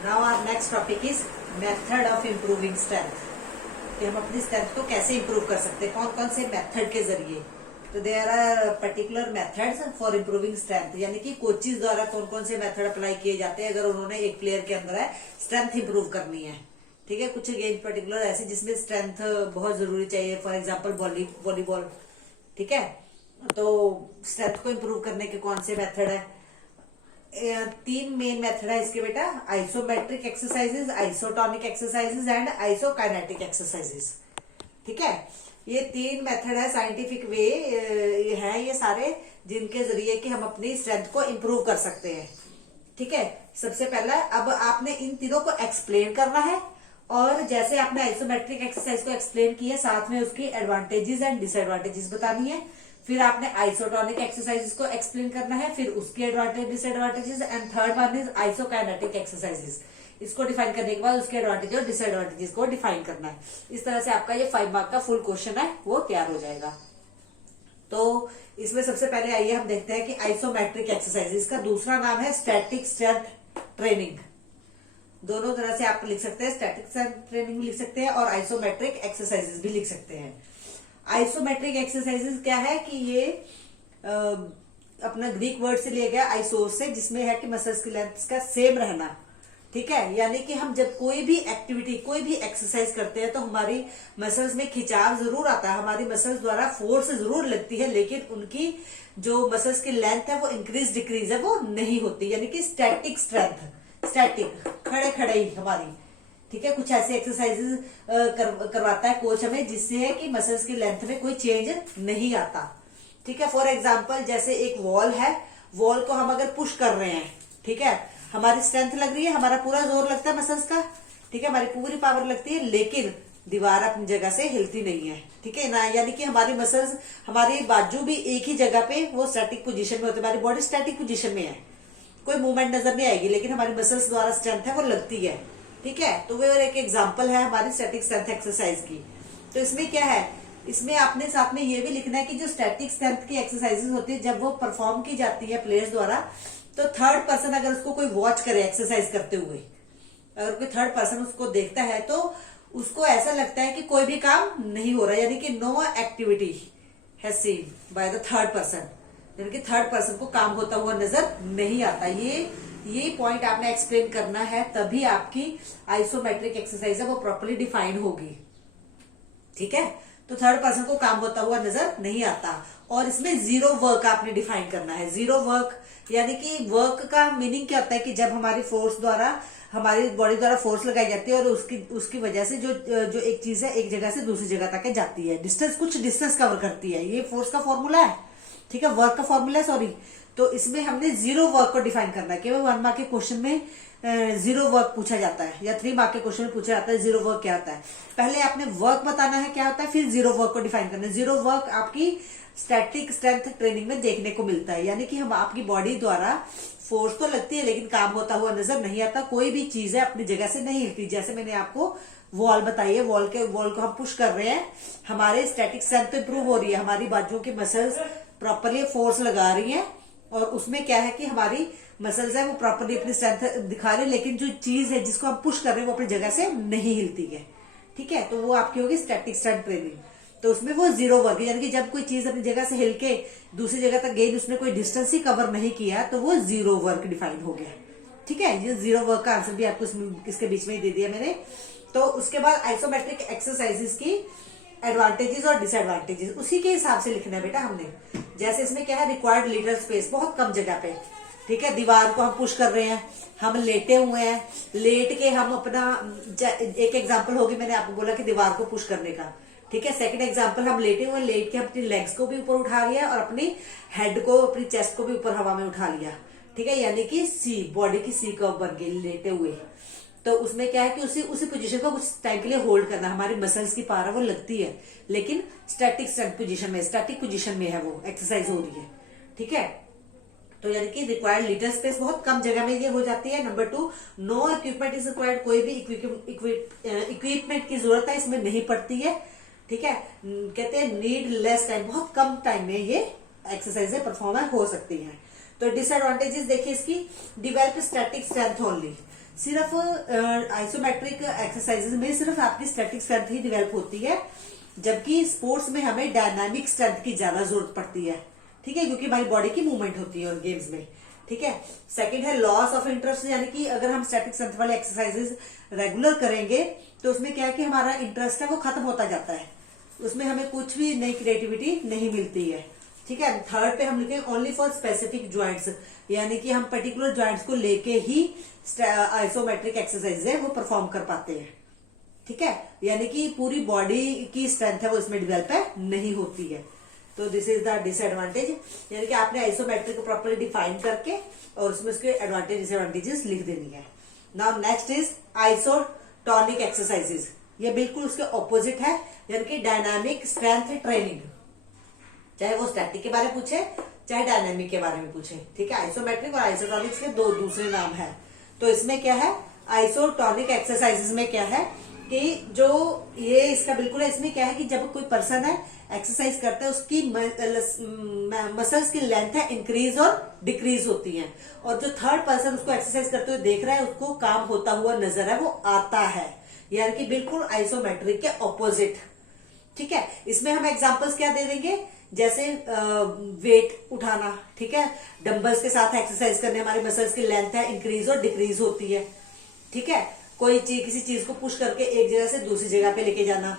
Now our next topic is method of improving strength. कि हम अपनी स्ट्रेंथ को कैसे इम्प्रूव कर सकते हैं, कौन कौन से मेथड के जरिए। तो there are particular methods for improving strength, यानी कि कोचिज द्वारा कौन कौन से मेथड अप्लाई किए जाते हैं अगर उन्होंने एक प्लेयर के अंदर है स्ट्रेंथ इंप्रूव करनी है। ठीक है, कुछ गेम पर्टिकुलर ऐसे जिसमें स्ट्रेंथ बहुत जरूरी चाहिए, फॉर एग्जाम्पल वॉलीबॉल। ठीक है, तो स्ट्रेंथ को इम्प्रूव करने के कौन से मेथड है? तीन मेन मेथड है इसके बेटा, isometric exercises, isotonic exercises and isokinetic exercises. ठीक है, ये तीन मेथड है, साइंटिफिक वे है ये सारे, जिनके जरिए कि हम अपनी स्ट्रेंथ को इम्प्रूव कर सकते हैं। ठीक है, सबसे पहला अब आपने इन तीनों को एक्सप्लेन करना है, और जैसे आपने आइसोमेट्रिक एक्सरसाइज को एक्सप्लेन किया साथ में उसकी एडवांटेजेस एंड डिसएडवांटेजेस बतानी है। फिर आपने आइसोटोनिक एक्सरसाइजेस को एक्सप्लेन करना है, फिर उसके advantage disadvantages, and third one is isokinetic exercises. इसको डिफाइन करने के बाद उसके एडवांटेज और डिसएडवांटेजेस को डिफाइन करना है। इस तरह से आपका ये 5 मार्क का फुल क्वेश्चन है वो तैयार हो जाएगा। तो इसमें सबसे पहले आइए हम देखते हैं कि आइसोमेट्रिक एक्सरसाइज, इसका दूसरा नाम है स्टैटिक स्ट्रेंथ ट्रेनिंग। दोनों तरह से आप लिख सकते हैं, स्टैटिक स्ट्रेंथ ट्रेनिंग भी लिख सकते हैं और आइसोमेट्रिक एक्सरसाइजेस भी लिख सकते हैं। आइसोमेट्रिक एक्सरसाइजेस क्या है कि ये अपना ग्रीक वर्ड से लिया गया आइसोस से, जिसमें है कि मसल्स की लेंथ का सेम रहना। ठीक है, यानी कि हम जब कोई भी एक्टिविटी कोई भी एक्सरसाइज करते हैं तो हमारी मसल्स में खिंचाव जरूर आता है, हमारी मसल्स द्वारा फोर्स जरूर लगती है, लेकिन उनकी जो मसल्स की लेंथ है वो इंक्रीज डिक्रीज है वो नहीं होती, यानी कि स्टैटिक स्ट्रेंथ, स्टैटिक खड़े खड़े ही हमारी। ठीक है, कुछ ऐसे एक्सरसाइजेस करवाता है कोच हमें जिससे है कि मसल्स की लेंथ में कोई चेंज नहीं आता। ठीक है, फॉर एग्जांपल जैसे एक वॉल है, वॉल को हम अगर पुश कर रहे हैं, ठीक है, हमारी स्ट्रेंथ लग रही है, हमारा पूरा जोर लगता है मसल्स का, ठीक है, हमारी पूरी पावर लगती है, लेकिन दीवार अपनी जगह से हिलती नहीं है। ठीक है ना, यानी कि हमारी मसल्स, हमारी बाजू भी एक ही जगह पे वो स्टैटिक पोजीशन में होती है, हमारी बॉडी स्टैटिक पोजीशन में है, कोई मूवमेंट नजर नहीं आएगी, लेकिन हमारी मसल्स द्वारा स्ट्रेंथ है वो लगती है। ठीक है, तो वो एक एग्जाम्पल है हमारी स्टैटिक स्ट्रेंथ एक्सरसाइज की। तो इसमें क्या है, इसमें आपने साथ में ये भी लिखना है कि जो स्टैटिक स्ट्रेंथ की एक्सरसाइजेस होती है जब वो परफॉर्म की जाती है प्लेयर्स द्वारा, तो थर्ड पर्सन अगर उसको कोई वॉच करे एक्सरसाइज करते हुए, अगर कोई थर्ड पर्सन उसको देखता है तो उसको ऐसा लगता है कि कोई भी काम नहीं हो रहा, यानी कि no activity has seen by the third person, यानी कि थर्ड पर्सन को काम होता हुआ नजर नहीं आता। ये पॉइंट आपने एक्सप्लेन करना है, तभी आपकी आइसोमेट्रिक एक्सरसाइज है वो प्रॉपर्ली डिफाइन होगी। ठीक है, तो थर्ड पर्सन को काम होता हुआ नजर नहीं आता। और इसमें जीरो वर्क आपने डिफाइन करना है। जीरो वर्क यानी कि वर्क का मीनिंग क्या होता है कि जब हमारी फोर्स द्वारा, हमारी बॉडी द्वारा फोर्स लगाई जाती है और उसकी वजह से जो एक चीज है एक जगह से दूसरी जगह तक जाती है, डिस्टेंस, कुछ डिस्टेंस कवर करती है, ये फोर्स का फॉर्मूला है। ठीक है, वर्क का फॉर्मूला है, सॉरी। तो इसमें हमने जीरो वर्क को डिफाइन करना है। केवल 1 मार्क के क्वेश्चन में जीरो वर्क पूछा जाता है, या 3 मार्क के क्वेश्चन में पूछा जाता है जीरो वर्क क्या होता है। पहले आपने वर्क बताना है क्या होता है, फिर जीरो वर्क को डिफाइन करना है। जीरो वर्क आपकी स्टैटिक स्ट्रेंथ ट्रेनिंग में देखने को मिलता है, यानी कि हम आपकी बॉडी द्वारा फोर्स तो लगती है लेकिन काम होता हुआ नजर नहीं आता, कोई भी चीज है अपनी जगह से नहीं हिलती। जैसे मैंने आपको वॉल बताई है, वॉल को हम पुश कर रहे हैं, हमारे स्टैटिक स्ट्रेंथ तो इंप्रूव हो रही है, हमारी बाजुओं की मसल्स प्रॉपरली फोर्स लगा रही है, और उसमें क्या है कि हमारी मसल्स है वो प्रॉपरली अपनी स्ट्रेंथ दिखा रहे हैं, लेकिन जो चीज है जिसको हम पुश कर रहे हैं वो अपनी जगह से नहीं हिलती है। ठीक है, तो वो आपकी होगी स्टैटिक स्ट्रेंथ ट्रेनिंग। तो उसमें वो जीरो वर्क, यानी कि जब कोई चीज अपनी जगह से हिल के दूसरी जगह तक गई, उसने कोई डिस्टेंस ही कवर नहीं किया, तो वो जीरो वर्क डिफाइन हो गया। ठीक है, ये जीरो वर्क का आंसर भी आपको इसके बीच में ही दे दिया मैंने। तो उसके बाद आइसोमेट्रिक एक्सरसाइजेस की एडवांटेजेस और डिसएडवांटेजेस उसी के हिसाब से लिखना है बेटा हमने। जैसे इसमें क्या है, रिक्वायर्ड लीटर स्पेस, बहुत कम जगह पे। ठीक है, दीवार को हम पुश कर रहे हैं, हम लेटे हुए हैं, लेट के हम अपना, एक एग्जांपल होगी, मैंने आपको बोला कि दीवार को पुश करने का। ठीक है, सेकंड एग्जांपल हम लेटे हुए, लेट के अपनी लेग्स को भी ऊपर उठा लिया और अपनी हेड को, अपनी चेस्ट को भी ऊपर हवा में उठा लिया। ठीक है, यानी कि सी, बॉडी की सी कर्व बन गई लेटे हुए। तो उसमें क्या है कि उसी पोजीशन को कुछ टाइम के लिए होल्ड करना, हमारी मसल्स की पावर वो लगती है, लेकिन स्टैटिक पोजीशन में, स्टैटिक पोजीशन में है वो एक्सरसाइज हो रही है। ठीक है, तो यानी कि रिक्वायर्ड लीटर स्पेस, बहुत कम जगह में ये हो जाती है। Number 2, no equipment is required, कोई भी इक्विपमेंट की जरूरत है इसमें नहीं पड़ती है। ठीक है, कहते हैं नीड लेस टाइम, बहुत कम टाइम में ये एक्सरसाइज परफॉर्म हो सकती है। तो डिसएडवांटेजेस देखिए इसकी, डिवेल्प स्टैटिक स्ट्रेंथ ओनली, सिर्फ आइसोमेट्रिक एक्सरसाइजेज में सिर्फ आपकी स्टैटिक स्ट्रेंथ ही डेवलप होती है, जबकि स्पोर्ट्स में हमें डायनामिक स्ट्रेंथ की ज्यादा जरूरत पड़ती है, ठीक है, क्योंकि हमारी बॉडी की मूवमेंट होती है और गेम्स में, ठीक है। सेकंड है लॉस ऑफ इंटरेस्ट, यानी कि अगर हम स्टैटिक स्ट्रेंथ वाले एक्सरसाइजेज रेगुलर करेंगे तो उसमें क्या है कि हमारा इंटरेस्ट है वो खत्म होता जाता है, उसमें हमें कुछ भी नई क्रिएटिविटी नहीं मिलती है, ठीक है। थर्ड पे हम लिखे ओनली फॉर स्पेसिफिक ज्वाइंट्स, यानी कि हम पर्टिकुलर ज्वाइंट्स को लेके ही आइसोमेट्रिक एक्सरसाइज है वो परफॉर्म कर पाते हैं, ठीक है, यानी कि पूरी बॉडी की स्ट्रेंथ है वो इसमें डेवलप नहीं होती है। तो दिस इज द डिसएडवांटेज, यानी कि आपने आइसोमेट्रिक को प्रॉपर्ली डिफाइन करके और उसमें उसके एडवांटेज डिसएडवांटेजेस लिख देनी है। Now next is isotonic exercises, ये बिल्कुल उसके ऑपोजिट है, यानी कि डायनामिक स्ट्रेंथ ट्रेनिंग, चाहे वो स्टैटिक के बारे में पूछे चाहे डायनामिक के बारे में पूछे, ठीक है। आइसोमेट्रिक और आइसोटोनिक्स के दो दूसरे नाम है। तो इसमें क्या है, आइसोटोनिक एक्सरसाइजेज में क्या है कि जो ये इसका बिल्कुल है, इसमें क्या है कि जब कोई पर्सन है एक्सरसाइज करता है उसकी मसल्स की लेंथ है इंक्रीज और डिक्रीज होती है, और जो थर्ड पर्सन उसको एक्सरसाइज करते हुए देख रहा है उसको काम होता हुआ नजर है वो आता है, यानी कि बिल्कुल आइसोमेट्रिक के ऑपोजिट, ठीक है। इसमें हम एग्जांपल्स क्या दे देंगे, जैसे वेट उठाना, ठीक है, डंबल्स के साथ एक्सरसाइज करने हमारी मसल्स की लेंथ है इंक्रीज और डिक्रीज होती है, ठीक है। कोई चीज किसी चीज को पुश करके एक जगह से दूसरी जगह पे लेके जाना,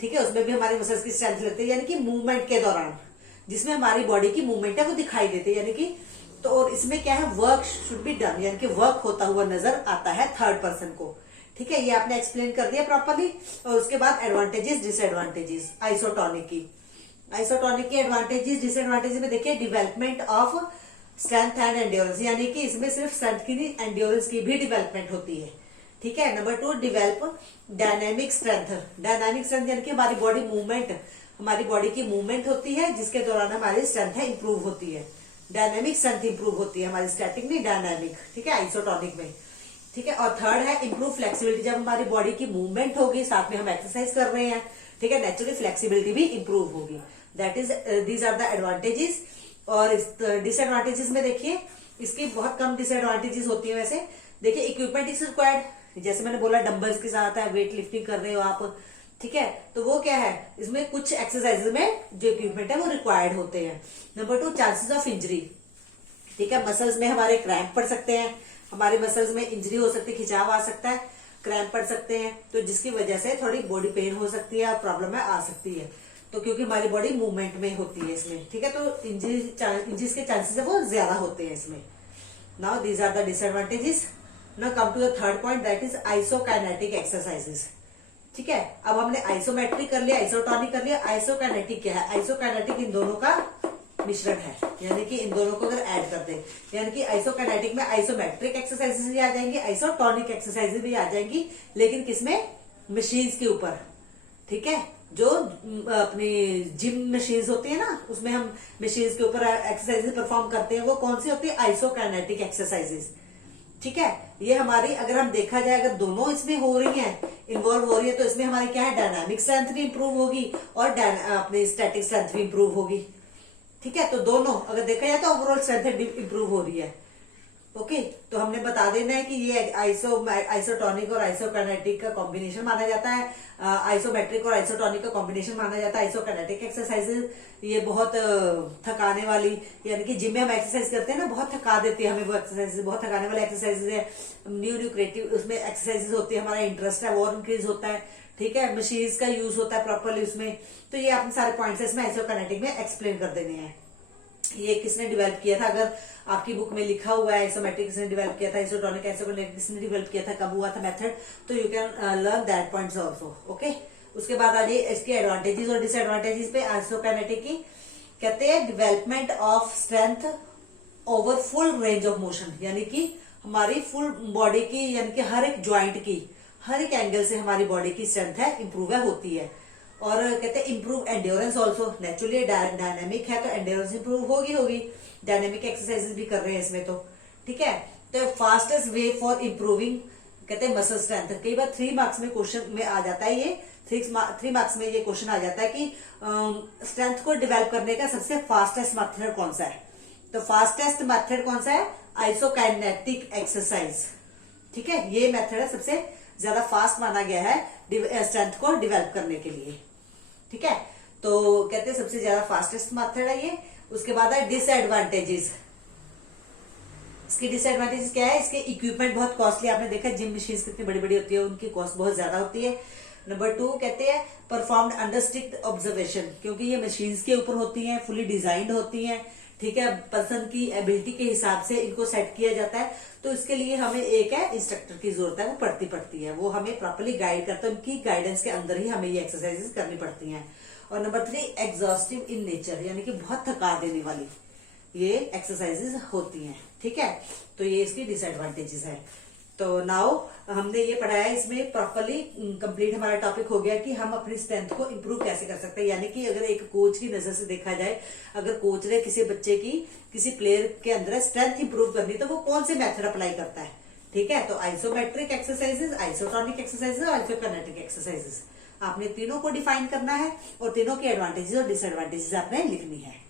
ठीक है, उसमें भी हमारी मसल्स की स्ट्रेंथ लगती है, यानी कि मूवमेंट के दौरान जिसमें हमारी बॉडी की मूवमेंट है वो दिखाई देती है, यानी कि तो और इसमें क्या है वर्क शुड बी डन, यानी कि वर्क होता हुआ नजर आता है थर्ड पर्सन को, ठीक है। ये आपने एक्सप्लेन कर दिया प्रॉपरली। और उसके बाद एडवांटेजेस डिसएडवांटेजेस आइसोटोनिक की। आइसोटोनिक के एडवांटेजेस डिसएडवांटेजेस में देखिए development of strength and endurance, यानी कि इसमें सिर्फ स्ट्रेंथ की नहीं एंड्योरेंस की भी डेवलपमेंट होती है, ठीक है। Number 2 develop dynamic strength, dynamic strength यानी कि हमारी बॉडी मूवमेंट, हमारी बॉडी की मूवमेंट होती है जिसके दौरान हमारी स्ट्रेंथ है इंप्रूव होती है, डायनामिक स्ट्रेंथ इंप्रूव होती है हमारी, स्टैटिक नहीं डायनामिक, ठीक है, आइसोटोनिक में, ठीक है। और थर्ड है इंप्रूव फ्लेक्सिबिलिटी, जब हमारी बॉडी की मूवमेंट होगी साथ में हम एक्सरसाइज कर रहे हैं, ठीक है, नेचुरली फ्लेक्सिबिलिटी भी इंप्रूव होगी, that is these are the advantages. और इस डिसएडवांटेजेस में देखिए इसकी बहुत कम डिसएडवांटेजेस होती है वैसे, देखिए इक्विपमेंट इज रिक्वायर्ड, जैसे मैंने बोला डंबल्स के साथ है, वेट लिफ्टिंग कर रहे हो आप, ठीक है, तो वो क्या है इसमें कुछ एक्सरसाइजेज में जो इक्विपमेंट है वो रिक्वायर्ड होते हैं। नंबर 2 चांसेस ऑफ इंजरी, ठीक है, मसल्स में हमारे क्रैम्प पड़ सकते हैं, हमारे मसल्स में इंजरी हो सकती है, खिंचाव आ सकता है, क्रैम्प पड़ सकते हैं, तो जिसकी वजह से थोड़ी बॉडी पेन हो सकती है, प्रॉब्लम आ सकती है, तो क्योंकि हमारी बॉडी मूवमेंट में होती है इसमें, ठीक है, तो इंजरीज के चांसेस है वो ज्यादा होते हैं इसमें। Now these are the disadvantages. Now come to the third point, that is isokinetic exercises, ठीक है। अब हमने आइसोमेट्रिक कर लिया, आइसोटोनिक कर लिया, आइसोकाइनेटिक क्या है, आइसोकाइनेटिक इन दोनों का मिश्रण है, यानी कि इन दोनों को अगर ऐड कर दें, यानी कि आइसोकाइनेटिक में आइसोमेट्रिक एक्सरसाइजेस भी आ जाएंगी, आइसोटोनिक एक्सरसाइजेस भी आ जाएंगी, लेकिन किसमें, मशीन्स के ऊपर, ठीक है, जो अपनी जिम मशीन्स होती है ना उसमें हम मशीन्स के ऊपर एक्सरसाइजेस परफॉर्म करते हैं, वो कौन सी होती है, आइसोकाइनेटिक एक्सरसाइजेस, ठीक है। ये हमारी अगर हम देखा जाए अगर दोनों इसमें हो रही हैं, इन्वॉल्व हो रही है, तो इसमें हमारी क्या है डायनामिक स्ट्रेंथ भी इंप्रूव होगी और अपनी स्टैटिक स्ट्रेंथ भी इंप्रूव होगी, ठीक है। तो दोनों अगर देखा जाए तो ओवरऑल स्ट्रेंथ इंप्रूव हो रही है, ओके। तो हमने बता देना है कि ये आइसोटोनिक और आइसोकाइनेटिक का कॉम्बिनेशन माना जाता है, आइसोमेट्रिक और आइसोटोनिक का कॉम्बिनेशन माना जाता है। आइसोकाइनेटिक एक्सरसाइजेज ये बहुत थकाने वाली, यानी कि जिम में हम एक्सरसाइज करते हैं ना बहुत थका देती है हमें वो एक्सरसाइज, बहुत थकाने वाले एक्सरसाइजेज है, न्यू क्रिएटिव उसमें एक्सरसाइजेज होती है, हमारा इंटरेस्ट है वो और इंक्रीज होता है, ठीक है, मशीन्स का यूज होता है प्रॉपरली उसमें। तो ये अपने सारे पॉइंट्स इसमें आइसोकाइनेटिक में एक्सप्लेन कर देने हैं। ये किसने डेवलप किया था, अगर आपकी बुक में लिखा हुआ है आइसोमेट्रिक किसने डेवलप किया था, आइसोटोनिक आइसोकाइनेटिक किसने डेवलप किया था, कब हुआ था मेथड, तो you can learn that points also, okay. उसके बाद आ जाइए इसके एडवांटेजेस और डिसएडवांटेजेस पे। आइसोकाइनेटिक की कहते हैं development of strength over full range of motion, यानी कि हमारी फुल बॉडी की, यानी कि हर एक ज्वाइंट की हर एक एंगल से हमारी बॉडी की स्ट्रेंथ है इंप्रूव होती है। और कहते हैं improve endurance also, naturally dynamic है तो एंड्योरेंस इंप्रूव होगी, डायनामिक एक्सरसाइजेस भी कर रहे हैं इसमें, तो ठीक है। तो फास्टेस्ट वे फॉर इंप्रूविंग कहते हैं मसल स्ट्रेंथ, कई बार 3 मार्क्स में क्वेश्चन में आ जाता है ये, 3 मार्क्स में ये क्वेश्चन आ जाता है कि स्ट्रेंथ को डेवलप करने का सबसे फास्टेस्ट मेथड कौन सा है, तो फास्टेस्ट मेथड कौन सा है, आइसोकाइनेटिक एक्सरसाइज, ठीक है, ये मेथड है सबसे ज्यादा फास्ट माना गया है स्ट्रेंथ को डेवलप करने के लिए। ठीक है, तो कहते हैं सबसे ज्यादा फास्टेस्ट मेथड है ये। उसके बाद है डिसएडवांटेजेस। इसकी डिसएडवांटेजेस क्या है? इसके इक्विपमेंट बहुत कॉस्टली, आपने देखा जिम मशीन कितनी बड़ी बड़ी होती है, उनकी कॉस्ट बहुत ज्यादा होती है। नंबर 2 कहते हैं परफॉर्म्ड अंडर स्ट्रिक्ट ऑब्जर्वेशन, क्योंकि ये मशीन्स के ऊपर होती हैं, फुली डिजाइंड होती हैं। ठीक है, पर्सन की एबिलिटी के हिसाब से इनको सेट किया जाता है, तो इसके लिए हमें एक है इंस्ट्रक्टर की जरूरत है, वो पड़ती है, वो हमें प्रॉपर्ली गाइड करता है, उनकी गाइडेंस के अंदर ही हमें ये एक्सरसाइजेस करनी पड़ती हैं। और नंबर 3 एग्जॉस्टिव इन नेचर, यानी कि बहुत थका देने वाली ये एक्सरसाइजेस होती हैं। ठीक है, तो ये इसकी डिसएडवांटेजेस है। तो नाउ हमने ये पढ़ा है, इसमें प्रॉपरली कंप्लीट हमारा टॉपिक हो गया कि हम अपनी स्ट्रेंथ को इंप्रूव कैसे कर सकते हैं। यानी कि अगर एक कोच की नजर से देखा जाए, अगर कोच ने किसी बच्चे की, किसी प्लेयर के अंदर स्ट्रेंथ इंप्रूव करनी, तो वो कौन से मेथड अप्लाई करता है? ठीक है, तो isometric exercises, isotonic exercises, isokinetic exercises, आपने तीनों को डिफाइन करना है और तीनों के एडवांटेजेस और डिसएडवांटेजेस आपने लिखनी है।